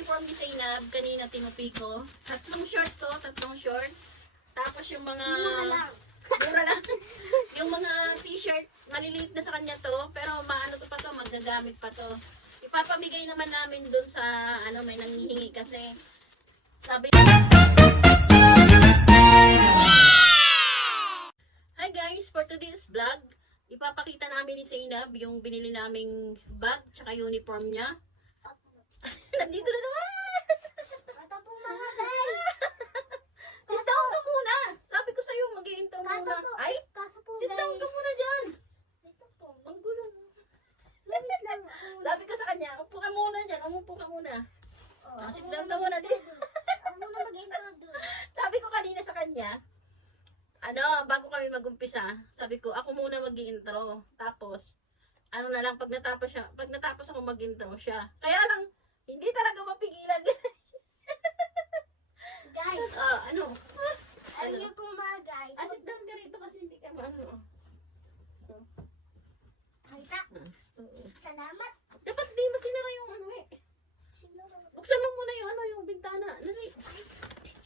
uniform ni Zainab, kanina tinupi ko. Tatlong short to, tatlong short. Tapos yung mga... Mura lang. Yung mga t-shirt, maliliit na sa kanya to. Pero maano to pa to, magagamit pa to. Ipapamigay naman namin dun sa, ano, may nanghihingi kasi. Sabi... Hi guys, for today's vlog, ipapakita namin ni Zainab yung binili naming bag tsaka uniform niya. Nandito na naman! Ito po mga guys! Sit down ka muna! Sabi ko sa'yo, mag-i-intro muna. Ay! Kaso po Sit down ka muna dyan! Ito po. Ang gulo. Lamit lang. Sabi ko sa kanya, upo ka muna dyan. Umupo ka muna. Sit down ka muna din. Ako muna mag-introduce. Sabi ko kanina sa kanya, ano, bago kami mag-umpisa, sabi ko, ako muna mag-i-intro. Tapos, ano na lang, pag natapos ako mag-intro siya. Kaya lang, hindi talaga mapigilan. Guys, Ano? alam niyo po mga guys. Sit down ka rito kasi hindi ka maano. Kita. Salamat. Dapat di mo sinara yung ano eh. Buksan mo muna yung ano, yung bintana. Nari.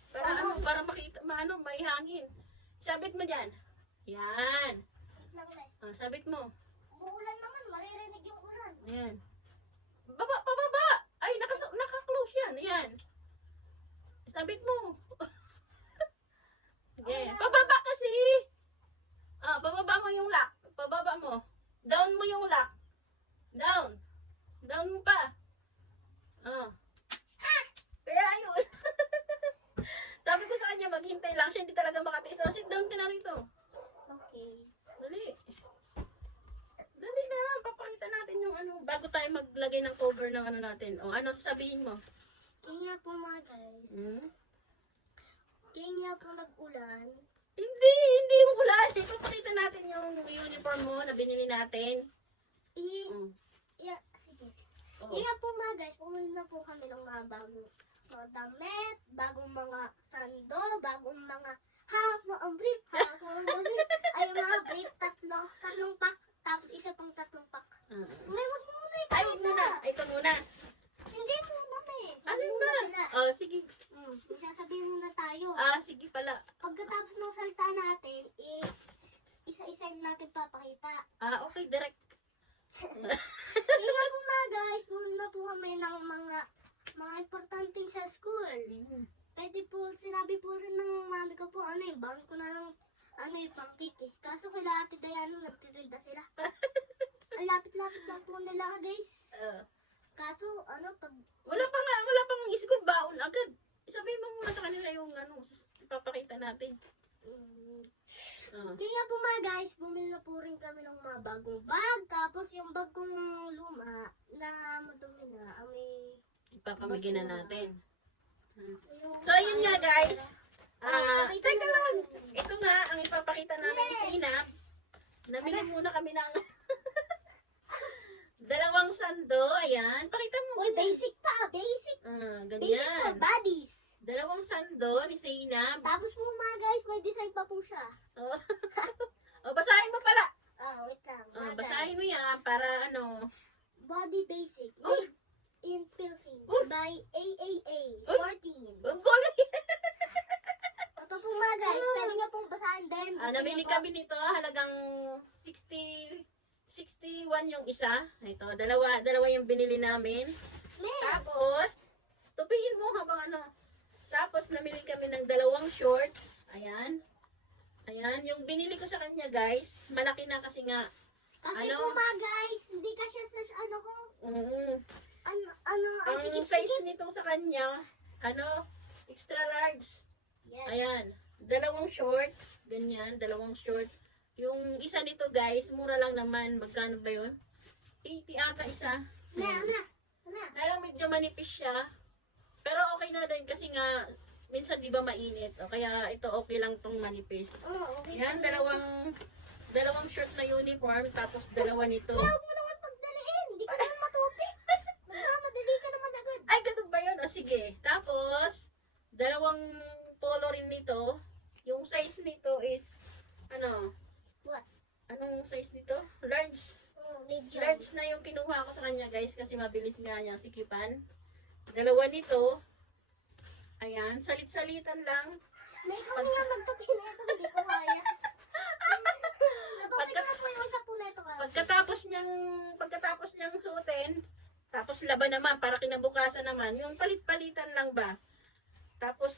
Para ano, para makita, may hangin. Sabit mo dyan. Yan. Sabit mo. Umuulan naman, maririnig yung ulan. Ayan. Pababa! Ay, naka-close yan. Ayan. Sabit mo. Sige. Pababa kasi. Pababa mo yung lock. Pababa mo. Down mo yung lock. Down. Down mo pa. Kaya ayun. Sabi ko sa kanya, maghintay lang siya. Hindi talaga makatiis. Sit down ka na rito. Okay. Dali. Dali na. Papakita natin yung ano. Bago tayo maglagay ng cover ng ano natin. Ano sasabihin mo? Kaya po mga guys. Kaya po nag-ulan. Hindi yung ulan. Ipapakita natin yung uniform mo na binili natin. Sige. Kaya po mga guys, pumili na po kami ng mga bagong damit, bagong mga sando, bagong mga brief, ay mga brief, tatlong pack, tapos isa pang tatlong pack. May wag muna ito. Ay, wag muna. Ito muna. Hindi muna Alin ba? Sige. Sasabihin muna tayo. Sige pala. Pagkatapos ng salita natin, isa-isa natin papakita. Okay, direct. Kaya po mga guys, puno na po kami ng mga importante sa school. Pwede po, sinabi po rin ng mami ko po, bawal ko na lang, yung pancake eh. Kaso kila Ate Diana, nagtitinda sila. Ang lapit-lapit lang po nila guys. Kaso, pag... Wala pang isip baon agad. Sabihin mo muna sa kanila yung ipapakita natin. Kaya po mga guys, bumili na po rin kami ng mga bagong bag. Tapos yung bag kong luma na madumi na, Ipapamigay na natin. So, yun nga guys. Teka lang. Ito nga, ang ipapakita namin ni Zainab. Namili muna kami ng dalawang sando. Ayan. Pakita mo. Uy, basic pa. Basic. Basic for Ganyan. bodies. Dalawang sando ni Zainab. Tapos po mga guys, may design pa po siya. Basahin mo pala. Wait lang. Mga Basahin guys. mo yan para ano. Body Basic. Uy! In Philippines. Uy! By AAA. Uy! 14. Ang gulo. Ito po mga guys, pwede nga pong basahin din. Namili kami nito. Halagang 61 yung isa. Ito, dalawa yung binili namin. Tapos, tupiin mo habang ano. Tapos, namili kami ng dalawang short. Ayan. Ayan, yung binili ko sa kanya guys, malaki na kasi nga. Kasi po mga guys, hindi ka siya sa Ang size nito sa kanya, extra large. Yes. Ayan, dalawang short. Ganyan, dalawang short. Yung isa nito guys, mura lang naman. Magkano ba yun? 80 ata isa. Kaya medyo manipis siya. Pero okay na din kasi nga, minsan di ba mainit. Kaya ito okay lang tong manipis. Okay. Yan, dalawang short na uniform, tapos dalawa nito. Huwag mo naman pagdaliin. Hindi ka naman matupi. Madali ka naman agad. Ay, ganun ba yun? Sige. Tapos, dalawang polo rin nito. Yung size nito is, What? anong size nito? Large. Medium. Large na yung kinuha ko sa kanya guys kasi mabilis nga niya sikipan. Dalawa nito. Ayan, salit-salitan lang. May kami nga magtupi na ito, hindi ko kaya. Natupi ko na po yung isa po na ito kasi. Pagkatapos niyang suotin, tapos laban naman para kinabukasan naman, yung palit-palitan lang ba. Tapos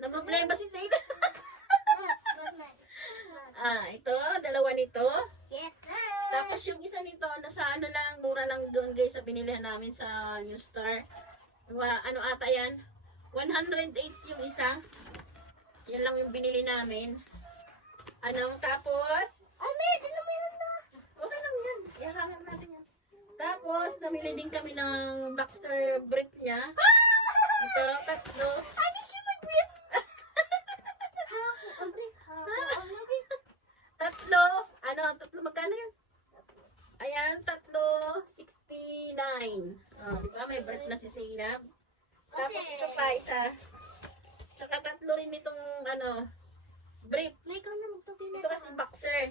namroblema si Zayda. Good night. Ito, dalawa nito. Yes, sir. Tapos yung isa nito, nasa lang, mura lang doon guys, sa binilihan namin sa New Star. Ano ata yan? 108 yung isa. Yan lang yung binili namin. Tapos, Meron na. okay lang yan. Ihahangan natin yan. Tapos, namili din kami ng boxer brief niya. Ito, tatlo. I miss you, my brief. Ang brief. Tatlo. Tatlo magkano yun? Ayan, tatlo, 69. Diba? May brief na si Zainab. Tapos ito pa, isa. Tsaka tatlo rin itong, brief. May ikaw na magtupi na Ito kasi boxer.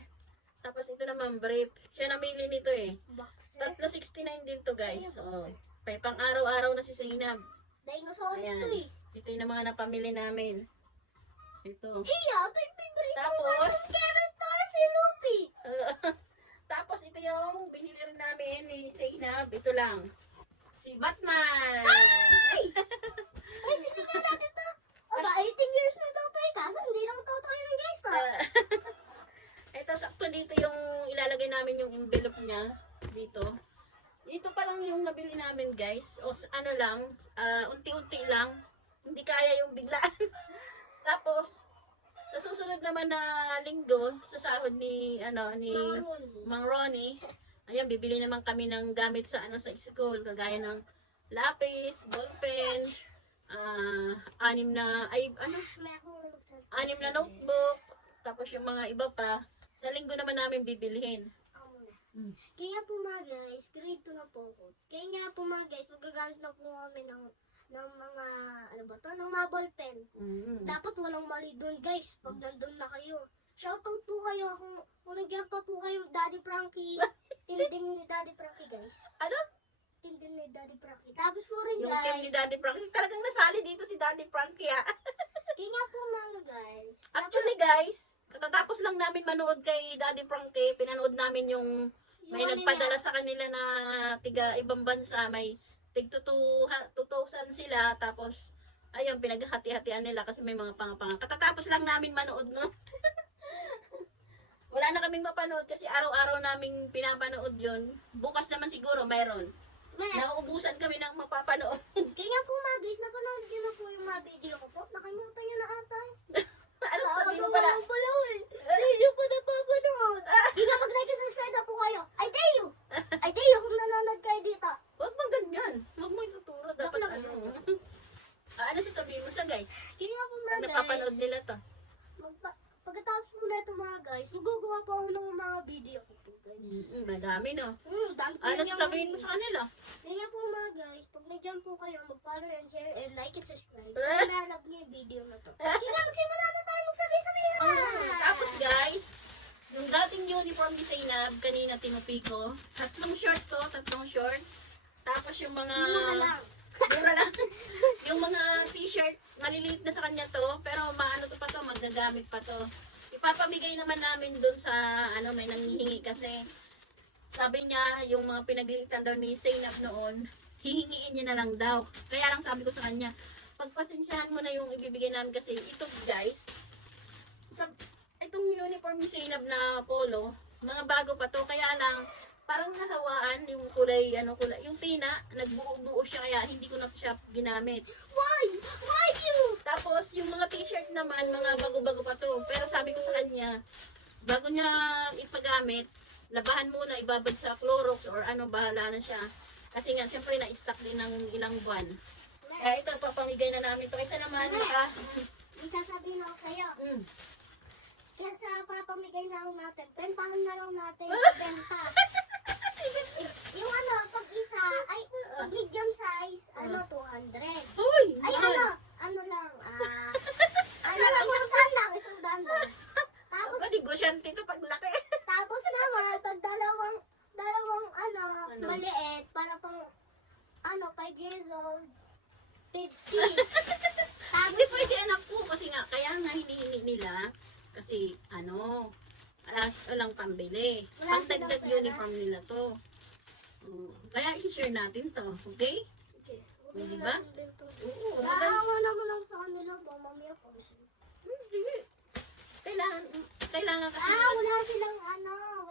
Tapos ito naman brief. Siya namili nito eh. Boxer. Tatlo 69 din to guys. May pang araw-araw na si Zainab. Dinosaurus Ayan. to eh. Ito yung mga napamili namin. Ito. Iya, ito yung favorite ko. Tapos, Character si Luffy. tapos ito yung binili rin namin ni Zainab. Ito lang. Si Batman. Ay! Ay, hindi na natin to. Aba, 18 years na daw tayo. Kaso hindi naman totoo yun guys to. Ito, sakto dito yung ilalagay namin yung envelope niya. Dito. Dito pa lang yung nabili namin guys. O lang, unti-unti lang. Hindi kaya yung biglaan. Tapos, sa susunod naman na linggo, sa sahod ni Mang Ronnie, ayan, bibili naman kami ng gamit sa sa school, kagaya ng lapis, ballpen, anim na notebook, tapos yung mga iba pa, sa linggo naman namin bibilihin. Kaya nga po mga guys, grade 2 na po ako. Kaya nga po mga guys, magagamit na po kami ng mga, ng mga ballpen. Dapat walang mali doon guys, pag nandun na kayo. Shoutout po kayo kung nagyan pa po kayo Daddy Frankie. Team din ni Daddy Frankie guys. Ano? Team din ni Daddy Frankie. Tapos po rin Yung team guys. ni Daddy Frankie, talagang nasali dito si Daddy Frankie Kaya nga po mga guys. Actually guys, katatapos lang namin manood kay Daddy Frankie, pinanood namin yung may nagpadala sa kanila na tiga ibang bansa, may tig 2,000 sila, tapos ayun, pinaghati-hatian nila kasi may mga pangapanga. Katatapos lang namin manood, no? Wala na kaming mapanood kasi araw-araw naming pinapanood yun. Bukas naman siguro mayroon. Nauubusan kami ng mapapanood. Kaya nga po mga guys, napanood din na po yung mga video ko po. Nakalimutan nyo na ata. Ano sabihin mo pala? Hindi nyo po napapanood. Hindi ka mag-like and subscribe na po kayo. I dare you. I dare you kung nanonood kayo dito. Huwag mong ganyan. Huwag mo ituturo. Dapat Joke lang. ano sasabihin mo sa guys? Kaya nga po Pag mga guys. napapanood nila to. Pagkatapos po na ito mga guys, magagawa po ako ng mga video ko po guys. Madami no. Dami po Ano yung- sasabihin mo sa kanila? Kaya nga po mga guys, pag nandiyan po kayo, mag-follow and share and like and subscribe. Eh? Kung nahanap niyo yung video na to. Kaya nga magsimula na tayo magsabi-sabihan. Tapos guys, yung dating uniform ni Zainab, kanina tinupi ko. Tatlong short. Tapos yung mga... Mura lang. Mura lang. Yung mga t-shirt, maliliit na sa kanya to, pero maano to pa to, magagamit pa to. Ipapamigay naman namin dun sa, may nanghihingi kasi. Sabi niya, yung mga pinaglitan daw ni Zainab noon, hihingiin niya na lang daw. Kaya lang sabi ko sa kanya, pagpasensyahan mo na yung ibibigay namin kasi ito guys, itong uniform ni Zainab na polo, mga bago pa to, kaya lang, parang nahawaan yung kulay, yung tina, nagbuo-buo siya kaya hindi ko na siya ginamit. Why? Why you? Tapos yung mga t-shirt naman, mga bago-bago pa to. Pero sabi ko sa kanya, bago niya ipagamit, labahan muna, ibabad sa Clorox or bahala na siya. Kasi nga, siyempre na-stock din ng ilang buwan. Kaya ito, papamigay na namin to. Isa naman, May sasabihin ako sa'yo. Kaya sa papamigay na lang natin, bentahan na lang natin. Benta. Yung pag isa, pag medium size, 200. Hoy! Ay, mahal. Isang daan lang. Tapos, Negosyante to pag laki. tapos naman, pag dalawang Ano? maliit, para pang 5 years old, 15. Hindi pwede anak ko kasi nga, kaya nga hinihingi nila kasi walang pambili. Wala Pangdagdag silang pera. uniform nila to. Kaya i-share natin to, okay? Sige. Di ba? Oo. Naawa naman ako sa kanila, ba, mamaya po. Hindi. Kailangan kasi.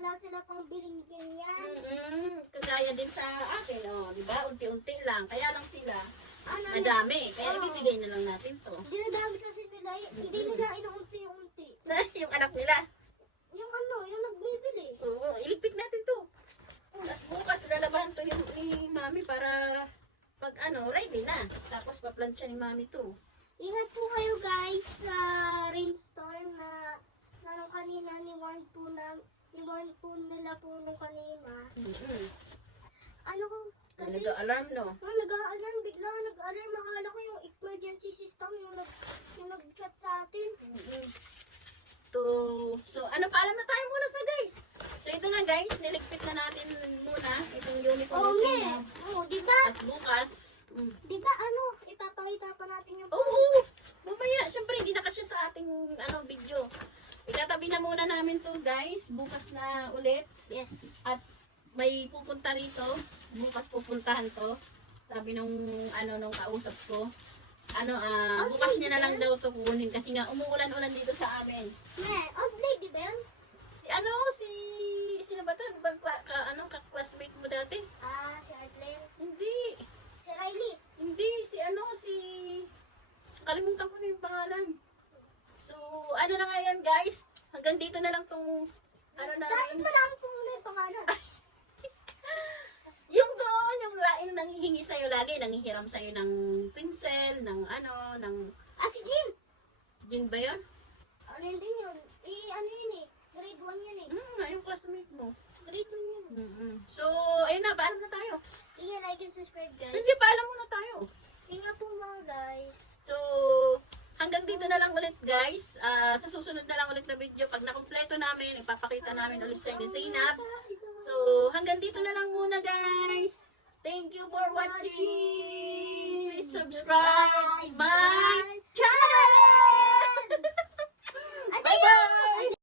Wala silang pang biling ganyan. Kagaya din sa akin, di ba? Unti-unti lang. Kaya lang sila, Ano, madami. Kaya Oo. ibibigay na lang natin to. dinadami kasi nila, hindi nila inuunti-unti. Yung anak nila. Yung nagbibili. Oo, iligpit natin to. At bukas lalabahan to yung mami para pag ready na. Tapos paplansya ni mami to. Ingat po kayo guys sa rainstorm na nung kanina ni-warn po nila po nung kanina. Kasi Nag-alarm, no? nag-a-alarm, bigla nag-alarm, akala ko yung emergency system yung nag-chat sa atin. So, paalam na tayo muna sa guys. So, ito na guys, niligpit na natin muna itong uniform Oo, natin. me. Oo, di ba? At bukas, Di ba ipapakita pa natin yung oo, mamaya, syempre hindi na kasi sa ating video. Itatabi na muna namin to guys, bukas na ulit. Yes. At may pupunta rito, bukas pupuntahan to. Sabi nung kausap ko. Bukas niya na lang daw to kukunin kasi nga umuulan-ulan dito sa amin. Me, old lady ba yun? Sino ba to? Ka-classmate mo dati? Si Artlene. Hindi. Si Riley. Hindi, kalimutan ko na yung pangalan. So, na nga yan guys. Hanggang dito na lang tong, Dahil namin. marami po muna yung pangalan. Yung doon, yung nanghihingi sa'yo lagi, nanghihiram sa'yo ng pinsel, ng Si Jean. gin ba yun? Ano din yun? Yun eh. Grade 1 yun eh. Yung classmate mo. Grade 1 yun. So, ayun na, paalam na tayo. Sige, like and subscribe guys. Hindi, paalam muna tayo. Ingat po mga guys. So, hanggang dito na lang ulit guys. Sa susunod na lang ulit na video, pag nakompleto namin, ipapakita namin ulit sa inyo sa Zainab. So, hanggang dito na lang muna guys. Thank you for watching. Subscribe my channel!